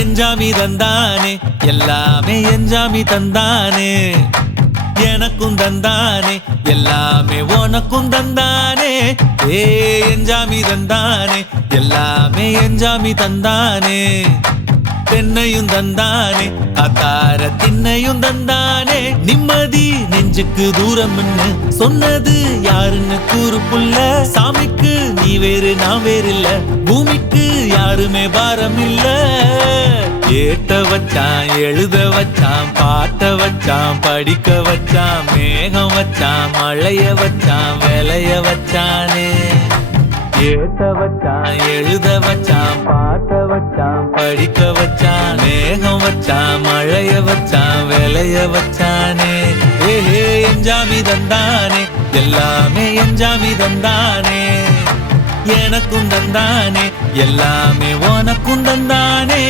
எஞ்சாமி தந்தானே எல்லாமே எஞ்சாமி தந்தானே எனக்கும் தந்தானே எல்லாமே உனக்கும் தந்தானே ஏ எஞ்சாமி தந்தானே எல்லாமே எஞ்சாமி தந்தானே தென்னையும் தந்தானே அத்தார திண்ணையும் தந்தானே நிம்மதி நெஞ்சுக்கு தூரம் சொன்னது யாருன்னு கூறு புள்ள சாமிக்கு நீ வேறு நான் வேறு இல்ல பூமிக்கு யாருமே பாரம் இல்ல ஏத்த வச்சான் எழுத வச்சான் பாட்ட வச்சான் படிக்க வச்சான் மேகம் வச்சான் மழைய வச்சான் விளைய வச்சானே ஏத்த வச்சான் எழுத வச்சான் பாட்ட வச்சான் படிக்க வச்சான் மேகம் வச்சான் மழைய வச்சான் விளைய வச்சானே ஏஹே எஞ்சாமி தந்தானே எல்லாமே எஞ்சாமி தந்தானே எனக்கும் தந்தானே எல்லாமே உனக்கும் தந்தானே